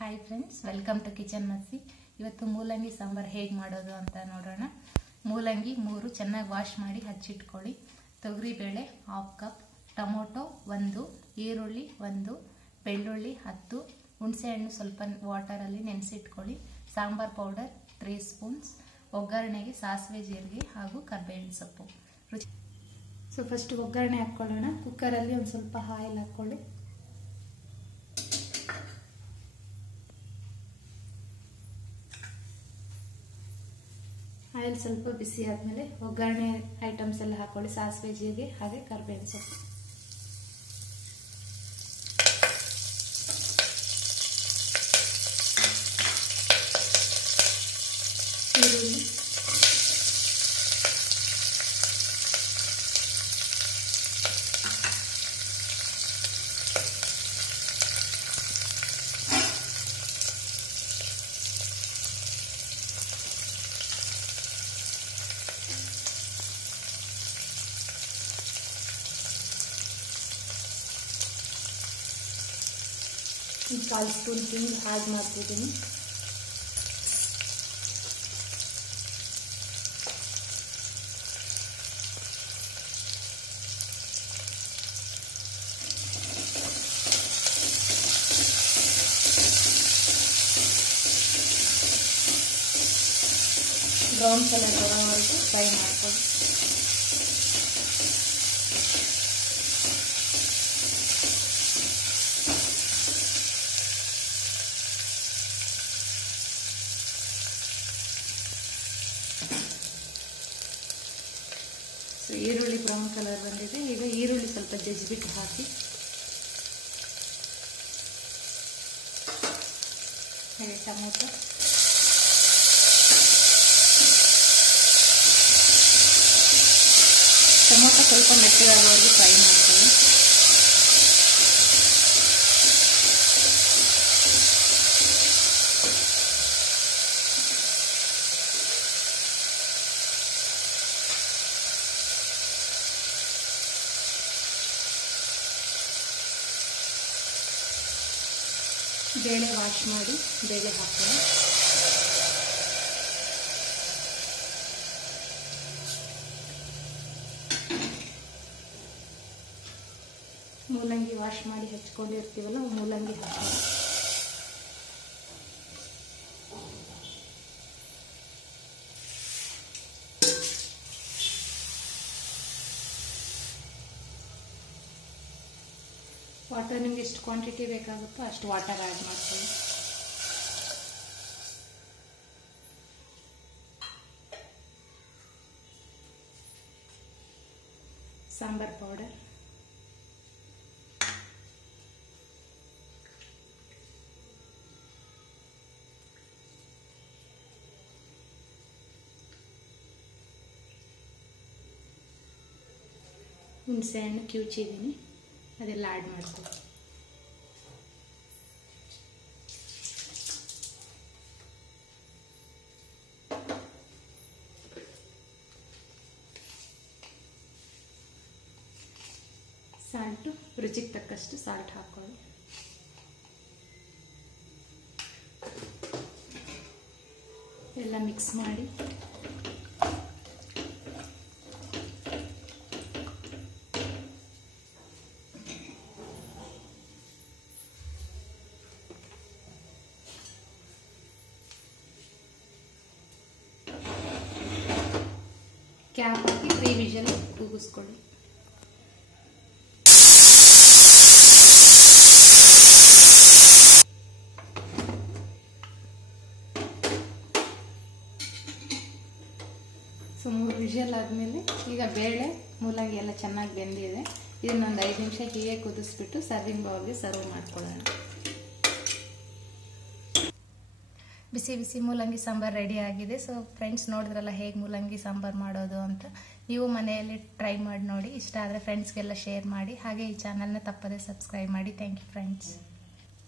Hi friends, welcome to kitchen ಮಸ್ಸಿ. ಇವತ್ತು ಮೂಲಂಗಿ ಸಾಂಬಾರ್ ಹೇಗೆ ಮಾಡೋದು ಅಂತ ನೋಡೋಣ. ಮೂಲಂಗಿ 3 ಚೆನ್ನಾಗಿ ವಾಶ್ ಮಾಡಿ ಹಚ್ಚಿಟ್ಕೊಳ್ಳಿ. ತೊಗರಿಬೇಳೆ 1/2 ಕಪ್, ಟೊಮೊಟೊ 1, ಈರುಳ್ಳಿ 1, ಬೆಳ್ಳುಳ್ಳಿ 10, ಹುಣಸೆಹಣ್ಣು ಸ್ವಲ್ಪ ವಾಟರಲ್ಲಿ ನೆನೆಸಿಟ್ಕೊಳ್ಳಿ. ಸಾಂಬಾರ್ ಪೌಡರ್ 3 ಸ್ಪೂನ್ಸ್, ಒಗ್ಗರಣೆಗೆ ಸಾಸಿವೆ, ಜೀರಿಗೆ ಹಾಗೂ ಕರಿಬೇವಿನ ಸೊಪ್ಪು. ಫಸ್ಟ್ ಒಗ್ಗರಣೆ ಹಾಕ್ಕೊಳ್ಳೋಣ. ಕುಕ್ಕರಲ್ಲಿ ಒಂದು ಸ್ವಲ್ಪ ಆಯಿಲ್ ಹಾಕ್ಕೊಳ್ಳಿ. ಆಯಿಲ್ ಸ್ವಲ್ಪ ಬಿಸಿ ಆದಮೇಲೆ ಒಗ್ಗರಣೆ ಐಟಮ್ಸ್ ಎಲ್ಲ ಹಾಕೊಳ್ಳಿ. ಸಾಸಿವೆ, ಜೀರಿಗೆ ಹಾಗೆ ಕರಿಬೇವಿನ ಸೊಪ್ಪು. ಈರುಳ್ಳಿ, ಒಂದು 1/4 ಸ್ಪೂನ್ ಹಿಂಗೆ ಆ್ಯಡ್ ಮಾಡ್ತಿದ್ದೀನಿ. ಬ್ರೌನ್ ಕಲರ್ ಬರೋವರೆಗೂ ಫ್ರೈ ಮಾಡ್ಕೊಳ್ಳಿ. ಈರುಳ್ಳಿ ಬ್ರೌನ್ ಕಲರ್ ಬಂದಿದೆ. ಈಗ ಈರುಳ್ಳಿ ಸ್ವಲ್ಪ ಜಜ್ಜಿಬಿಟ್ಟು ಹಾಕಿ, ಹಾಗೆ ಟೊಮೊಟೊ, ಸ್ವಲ್ಪ ಮೆತ್ತಗಾಗೋವರೆಗೂ ಫ್ರೈ ಮಾಡ್ತೀವಿ. ಬೇಳೆ ವಾಶ್ ಮಾಡಿ ಬೇಳೆ ಹಾಕೋಣ. ಮೂಲಂಗಿ ವಾಶ್ ಮಾಡಿ ಹೆಚ್ಕೊಂಡಿರ್ತೀವಲ್ಲ, ಮೂಲಂಗಿ ಹಾಕೋಣ. ವಾಟರ್ ನಿಮ್ಗೆ ಎಷ್ಟು ಕ್ವಾಂಟಿಟಿ ಬೇಕಾಗುತ್ತೋ ಅಷ್ಟು ವಾಟರ್ ಆ್ಯಡ್ ಮಾಡ್ಕೊಳ್ಳಿ. ಸಾಂಬಾರ್ ಪೌಡರ್, ಹುಣಸೆಹಣ್ಣು ಕಿವುಚಿದ್ದೀನಿ, ಅದೆಲ್ಲ ಆ್ಯಡ್ ಮಾಡ್ಕೊಳ್ಳಿ. ಸಾಲ್ಟು ರುಚಿಗೆ ತಕ್ಕಷ್ಟು ಸಾಲ್ಟ್ ಹಾಕೊಳ್ಳಿ. ಎಲ್ಲ ಮಿಕ್ಸ್ ಮಾಡಿ ಕ್ಯಾಪ್ ಹಾಕಿ 3 ವಿಷಲ್ ಕೂಗಿಸ್ಕೊಳ್ಳಿ. ಸೊ 3 ವಿಷಲ್ ಆದಮೇಲೆ ಈಗ ಬೇಳೆ ಮೂಲಂಗಿ ಎಲ್ಲ ಚೆನ್ನಾಗಿ ಬೆಂದಿದೆ. ಇದನ್ನೊಂದು 5 ನಿಮಿಷ ಹೀಗೆ ಕುದಿಸ್ಬಿಟ್ಟು ಸರ್ವಿಂಗ್ ಬೌಲ್ಗೆ ಸರ್ವ್ ಮಾಡ್ಕೊಳ್ಳೋಣ. ಬಿಸಿ ಬಿಸಿ ಮೂಲಂಗಿ ಸಾಂಬಾರ್ ರೆಡಿ ಆಗಿದೆ. ಸೊ ಫ್ರೆಂಡ್ಸ್, ನೋಡಿದ್ರಲ್ಲ ಹೇಗೆ ಮೂಲಂಗಿ ಸಾಂಬಾರ್ ಮಾಡೋದು ಅಂತ. ನೀವು ಮನೆಯಲ್ಲಿ ಟ್ರೈ ಮಾಡಿ ನೋಡಿ. ಇಷ್ಟ ಆದರೆ ಫ್ರೆಂಡ್ಸ್ಗೆಲ್ಲ ಶೇರ್ ಮಾಡಿ. ಹಾಗೆ ಈ ಚಾನಲ್ನ ತಪ್ಪದೇ ಸಬ್ಸ್ಕ್ರೈಬ್ ಮಾಡಿ. Thank you friends.